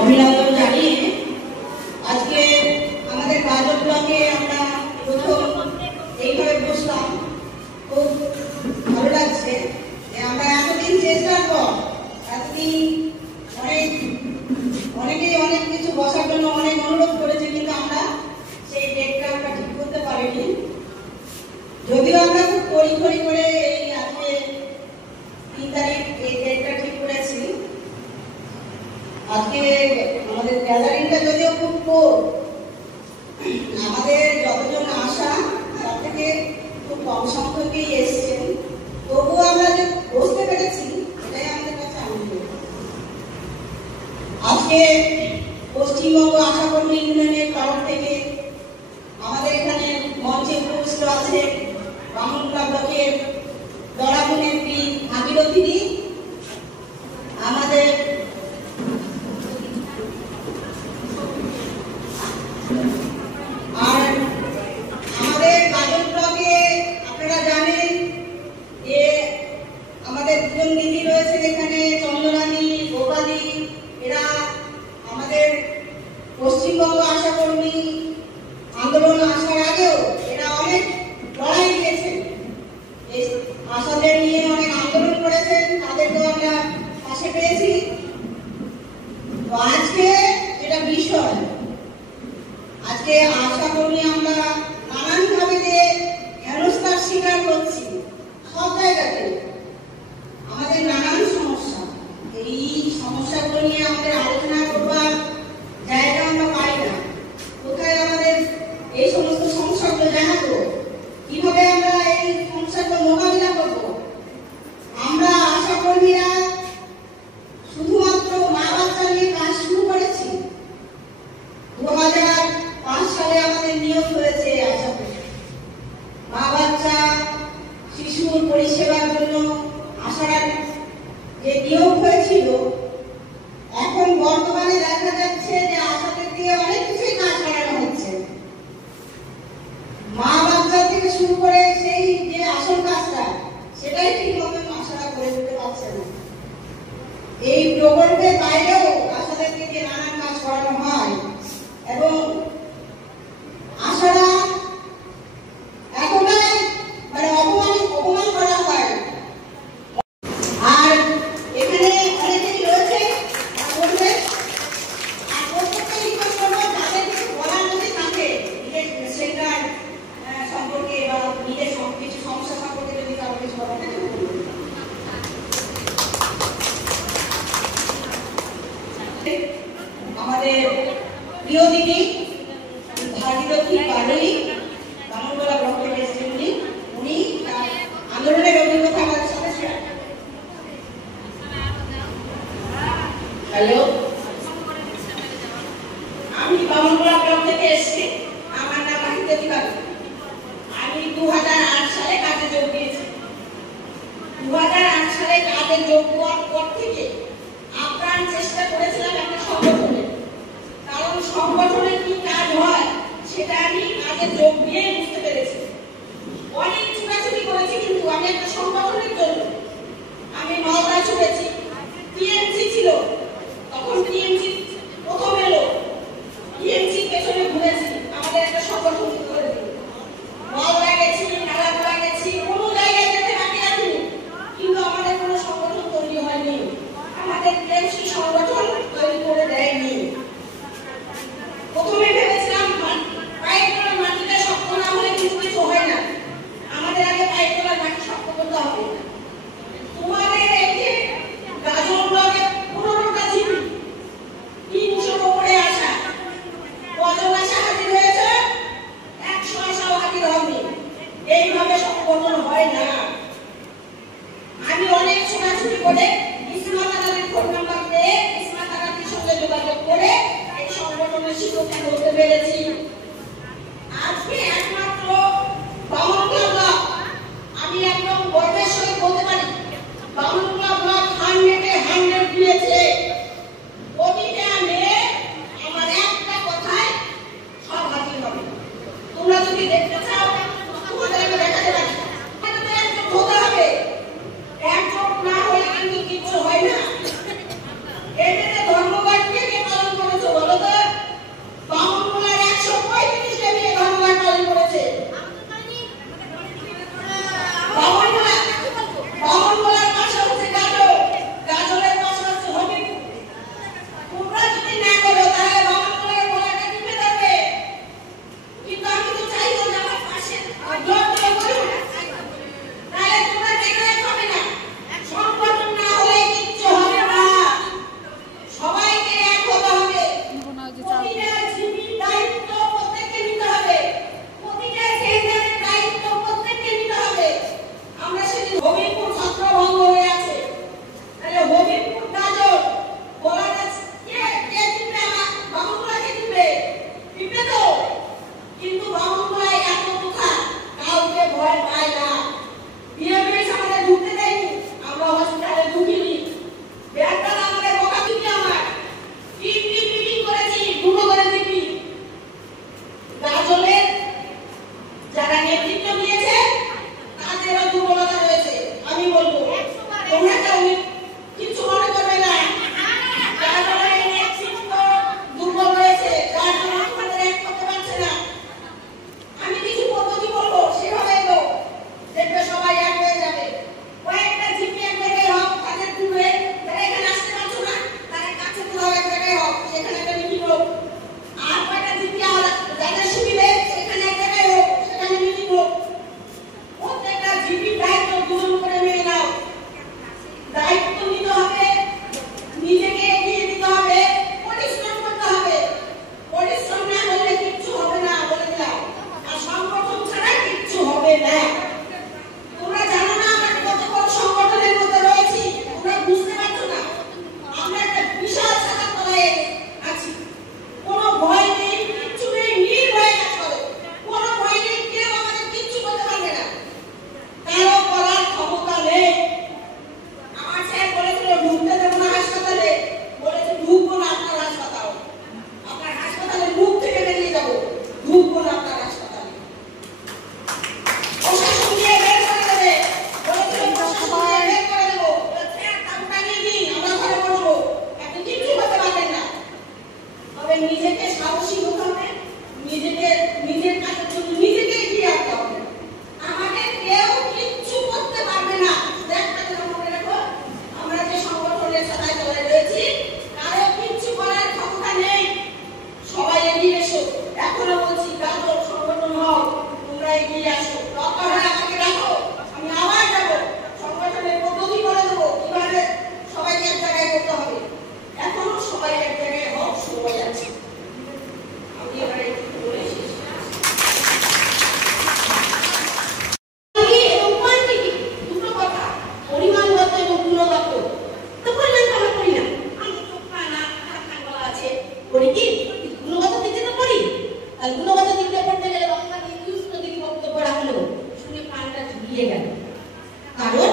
অভিনন্দন জানিয়ে আজকে আমাদের গাজর ব্লকে আমরা প্রথম এইভাবে বসলাম। খুব ভালো লাগছে যে আমরা এতদিন চেষ্টার পর এতদিন অনেকেই অনেক কিছু বসার জন্য অনেক অনুরোধ করেছে, কিন্তু আমরা সেই ডেটটা আমরা ঠিক করতে পারিনি। যদিও আমরা খুব পরিখরি করে এই আজকে 3 তারিখ এই ডেটটা ঠিক করেছি। আজকে আমাদের গ্যাদারিংটা যদিও খুব কম, আমাদের যতজন আসা তার থেকে খুব কম সংখ্যকেই এসছেন, তবুও আমরা যে বসতে পেরেছি এটাই আমাদের কাছে আনন্দ। আজকে পশ্চিমবঙ্গ আশাকর্মী ইউনিয়নের তরফ থেকে আমাদের এখানে মঞ্চে উপস্থিত আছে বামুনপাড়া ব্লকের দরাগুন এমপি ভাগীরথী, আমাদের গাজর ব্লকে আপনারা জানেন যে আমাদের দুজন দিদি রয়েছে এখানে, চন্দ্রানী, গোপালী। এরা আমাদের পশ্চিমবঙ্গ আশাকর্মী আন্দোলন আসার আগেও এরা অনেক লড়াই দিয়েছেন, আশাদের নিয়ে অনেক আন্দোলন করেছেন, তাদেরকেও আমরা পাশে পেয়েছি। তো আজকে এটা বিষয়, আজকে আশাকর্মী আমরা নানানভাবে যে হেনস্থার শিকার করছি সব জায়গাতে, আমাদের নানান সমস্যা, এই সমস্যাগুলো নিয়ে আমাদের আলোচনা করবার জায়গা আমরা পাই না। কোথায় আমাদের এই সমস্ত সমস্যাগুলো জানাবো, কিভাবে আমরা এই সমস্যাগুলো মোকাবিলা করব? আমরা আশাকর্মীরা শুধুমাত্র মা বাচ্চা নিয়ে কাজ শুরু করেছি। 2005 সালে আমাদের নিয়োগ হয়েছে আশাকর্মী। মা বাচ্চা শিশুর পরিষেবার জন্য আশার যে নিয়োগ হয়েছিল, এখন বর্তমানে দেখা যাচ্ছে যে আশাদের দিয়ে অনেক কিছুই কাজ করানো হচ্ছে। মা বাচ্চা থেকে শুরু করে সেই যে আসল কাজটা, সেটাই ঠিক মতন আশারা করে দিতে পারছে না। এই প্রকল্পের বাইরেও আশাদেরকে যে নানান কাজ করানো হয় এবং আশারা এতটাই অপমান করা হয়। আর এখানে অনেকেই রয়েছে বলবে, আর প্রত্যেকটা রিকোয়েস্ট করবো যাদের কিছু বলার যদি থাকে নিজের সেক্টর সম্পর্কে বা নিজের কিছু সমস্যা সম্পর্কে যদি কারো কিছু বলার থাকে আমাদের প্রিয় দিদি ভাগীরথী পাড়ুই বামুনপাড়া ব্লক থেকে এসেছেন। উনি আন্দোলনের অভিজ্ঞতা আমাদের সাথে শেয়ার। হ্যালো, আমি বামুনপাড়া ব্লক থেকে এসেছি। আমার নাম ভাগীরথী পাড়ুই। আমি 2008 সালে কাজে যোগ দিয়েছি। 2008 সালে কাজে যোগ দেওয়ার পর থেকে আপ্রাণ চেষ্টা করেছিলাম একটা সংগঠনে, কারণ সংগঠনে কি কাজ হয় সেটা আমি কাজে যোগ দিয়ে বুঝতে পেরেছি। অনেক ছুটাছুটি করেছি, কিন্তু আমি একটা সংগঠনের জন্য আমি মালদা ছুটেছি। টিএমসি ছিল তখন, টিএমসি প্রথম এলো, টিএমসি পেছনে ঘুরেছি, আমাদের একটা সংগঠন করে দিল। মালদা গেছি, নালাগোলা গেছি, কোনো জায়গায় যেতে বাকি আনি, কিন্তু আমাদের কোনো সংগঠন তৈরি হয়নি, আমাদের টিএমসি সংগঠন তৈরি করে দেয়নি। প্রথমে ভেবেছিলাম মাটিটা শক্ত না সেখানে একটা মিটিং হোক, আর কয়টা দ্বিতীয় যাদের সুবিধে সেখানে এক জায়গায় হোক, সেখানে মিটিং হোক। প্রত্যেকটা জিপির দায়িত্ব গ্রহণ করে মেনে নাও। দায়িত্ব নিতে হবে, নিজেকে এগিয়ে দিতে হবে, পরিশ্রম করতে হবে। পরিশ্রম না করলে কিচ্ছু হবে না বলে দিলাম। আর সংগঠন ছাড়া কিচ্ছু হবে না। তোমরা জানো না আমরা কত বড় সংগঠনের মধ্যে রয়েছি, তোমরা বুঝতে পারছো না। আমরা একটা বিশাল ছাতার তলায় আছি। কোনো ভয় নেই, কিচ্ছু নেই, নির্ভয়ে কাজ করো। কোনো ভয় নেই, কেউ আমাদের কিচ্ছু করতে পারবে না। কারো করার ক্ষমতা নেই। আমার স্যার বলেছিল ঢুকতে দেবো না হাসপাতালে, বলেছে ঢুকবো না আপনার হাসপাতাল, আপনার হাসপাতালের মুখ থেকে বেরিয়ে যাবো, ঢুকবো না আপনার হাসপাতালে। প্রশাসন দিয়ে বের করে দেবে, বলেছিল প্রশাসন দিয়ে বের করে দেবো, স্যার তাবুটা নিয়ে দিন, আমরা ঘরে বসবো, আপনি কিচ্ছু করতে পারবেন না। তবে নিজেকে সাহসী হতে হবে, নিজের কাজের জন্য নিজেকে এগিয়ে আসতে হবে। আমাদের কেউ কিচ্ছু করতে পারবে না। একটা কথা মনে রাখো, আমরা যে সংগঠনের ছাতায় তলায় রয়েছি, কারো কিচ্ছু করার ক্ষমতা নেই। সবাই এগিয়ে এসো। এখনো বলছি কাজল সংগঠন হও, তোমরা এগিয়ে আসো। দরকার হয় আমাকে ডাকো, আমি আবার যাবো, সংগঠনের পদ্ধতি করে দেবো কিভাবে সবাইকে এক জায়গায় করতে হবে। এখনো সবাই এক জায়গায় হোক, সময় আছে। আমি এবার একটু বলে শেষ দুটো কথা, পরিমাণগত এবং গুণগত। তো পরিমাণ ভালো করি না, আমি চোখ কানা আছে করি কি, গুণগত দিকে তো করি। আর গুণগত দিকে পড়তে গেলে বাংলা ইংলিশ নদীর বক্তব্য রাখলো, শুনে কানটা ঝুলিয়ে গেল। কারণ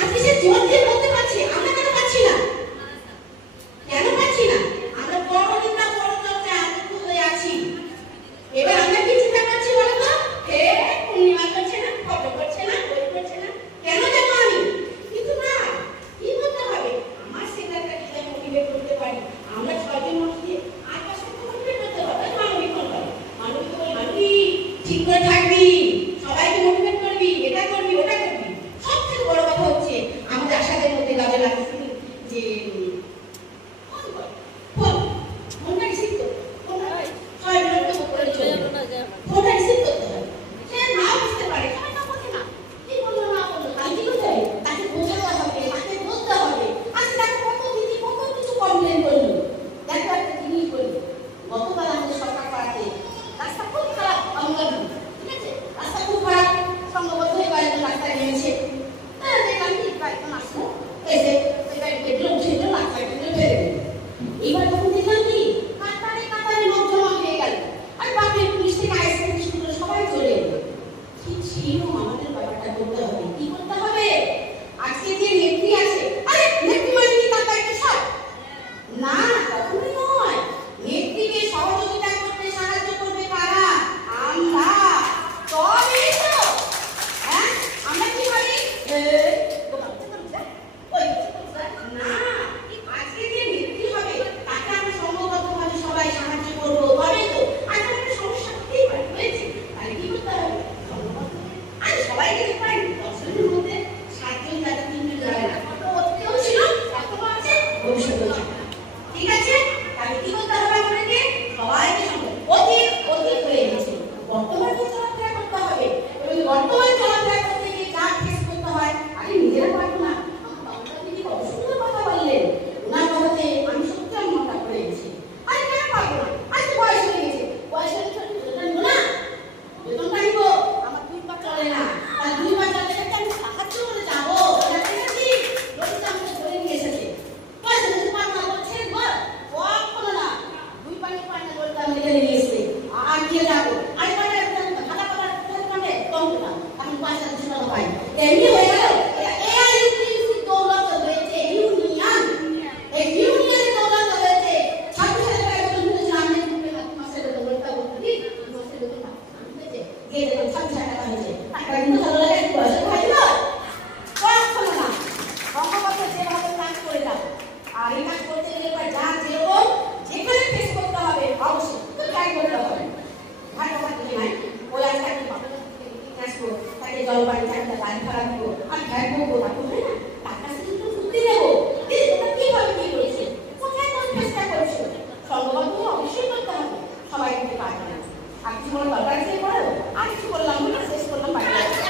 আজকে সে জীবন দিয়ে বলতে পারছি, আমরা কেন পাচ্ছি না? কেন পাচ্ছি না? আমরা বড় নিন্দা বড় চর্চা হয়ে আছি। এবার আমরা কি চিন্তা করছি বলতো? হে পূর্ণিমা করছে না, ফটো করছে না, বই করছে না, কেন জানো আমি? কিন্তু না, কি করতে হবে? আমার সেটাকে কিভাবে মোটিভেট করতে পারি? আমরা ছয়জন মধ্যে আর পাঁচটা মোটিভেট করতে হবে। মানবিক ফোন করে, মানবিক বলে মানবিক ঠিক করে থাকবি, সবাইকে মোটিভেট করবি, এটা করবি, ওটা করবি। সবথেকে বড় কথা হচ্ছে আমাদের আশাদের মধ্যে কাজে লাগছে যে ফোনটা রিসিভ করতে, ছয় মিনিট করে চলে ফোনটা রিসিভ করতে হবে। সে না বুঝতে পারে, সবাই না বোঝে না, কি বললো না বললো, তাই কি করতে হবে? তাকে বোঝাতে হবে, তাকে বলতে হবে। আজকে দেখো কত দিদি কত কিছু কমপ্লেন করলো। দেখো একটা জিনিস বলি, গতকাল আমাদের সরকার পাড়াতে রাস্তা খুব খারাপ, আমরা ঠিক আছে, রাস্তা খুব খারাপ, সংঘবদ্ধ হয়ে কয়েকজন রাস্তায় নেমেছে। দেখলাম কি কয়েকজন আসলো, এসে ওই ব্যারিকেডগুলো উঠে দিল, রাস্তাগুলো ফেলে দিল। এবার তখন দেখলাম কি কাতারে কাতারে লোক জমা হয়ে গেল, আর বাপরে পুলিশ থেকে আইসক্রিম শুরু করে সবাই চলে এলো। কি ছিল আমাদের ব্যাপারটা করতে হবে, কি করতে হবে? আজকে যে নেত্রী আছে, আরে নেত্রী মানে কি তার দায়িত্ব সব? না, কখনোই নয়। নেত্রীকে সহযোগিতা করতে সাহায্য করবে কারা? আমরা। তবেই তো, হ্যাঁ, আমরা কি করি? না, আজকে যে নেত্রী হবে তাকে আমরা সংঘবদ্ধভাবে সবাই সাহায্য করবো, তবেই তো। আজকে একটা সমস্যা হতেই পারে, হয়েছে, তাহলে কি করতে হবে? আমি সবাইকে দেখতে পাই 10 জনের মধ্যে 7 জন যাতে 3 জন যাবে না, অতীতেও ছিল, এখনো আছে, ভবিষ্যতেও থাকবে। ঠিক আছে, তাহলে কি করতে হবে? আমাদেরকে সবাইকে অতীত হয়ে গেছে, বর্তমানে চলাফেরা করতে হবে। এবং বর্তমানে চলাফেরা করতে গিয়ে যা ফেস করতে হয়, আরে নিজেরা পারবো না। আমার বাবা দিদি কত সুন্দর কথা বললেন, ওনার কথাতে আমি সত্যি আমি মনটা পড়ে গেছি। আরে কেন পারবো না? আজ তো বয়স হয়ে গেছে, বয়স হয়ে গেছে বেতনটা নিবো না, বেতনটা নিবো। আমার 2 পা চলে না, আর 2 পা চলে গেছে আমি সাহায্য করে যাবো। দেখেছি লোকটা আমাকে ধরে নিয়ে এসেছে, পয়সা দিতে পারবো না, বলছে বল কখনো না, 2 পায়ে পায়ে বলতে আমি এখানে নিয়ে এসেছি, আর দিয়ে যাবো। আরে পায়ে খাতা পাতা পায়ে কম না, আমি পয়সা দিতে না পাই, এমনি হয়ে গেল। এআইইউসি দৌলত হয়েছে, ইউনিয়ন, এই ইউনিয়নের দৌলত হয়েছে। 26,000 টাকা বেতন দিয়েছে, আমি মাসের দৌলতটা বলতে দিই, মাসের বেতন না হয়েছে, গিয়ে দেখুন 26,000 টাকা হয়েছে। টাকা কিন্তু ভালো লাগে, পয়সা পাইল কখনো না। সম্ভবত যেভাবে কাজ করে যাবো, আর এই কাজ করতে গেলে যা যেরকম যেখানে ফেস করতে হবে অবশ্যই তো ট্রাই করতে হবে। ভাই আমার কিছু নাই, ওই আজকে আসবো, তাকে জলবায়ু চাকরি গাড়ি ভাড়া দিব, আর ভ্যাট করবো, তাকে হয় না, টাকা শুধু সত্যি নেবো। দিদি তোমরা কিভাবে কি করেছে, কোথায় কোন চেষ্টা করেছো? সবাই কিন্তু কাজ করে। আর কিছু বলার দরকার আছে পড়াবো, আর কিছু বললাম না, শেষ করলাম বাড়ি।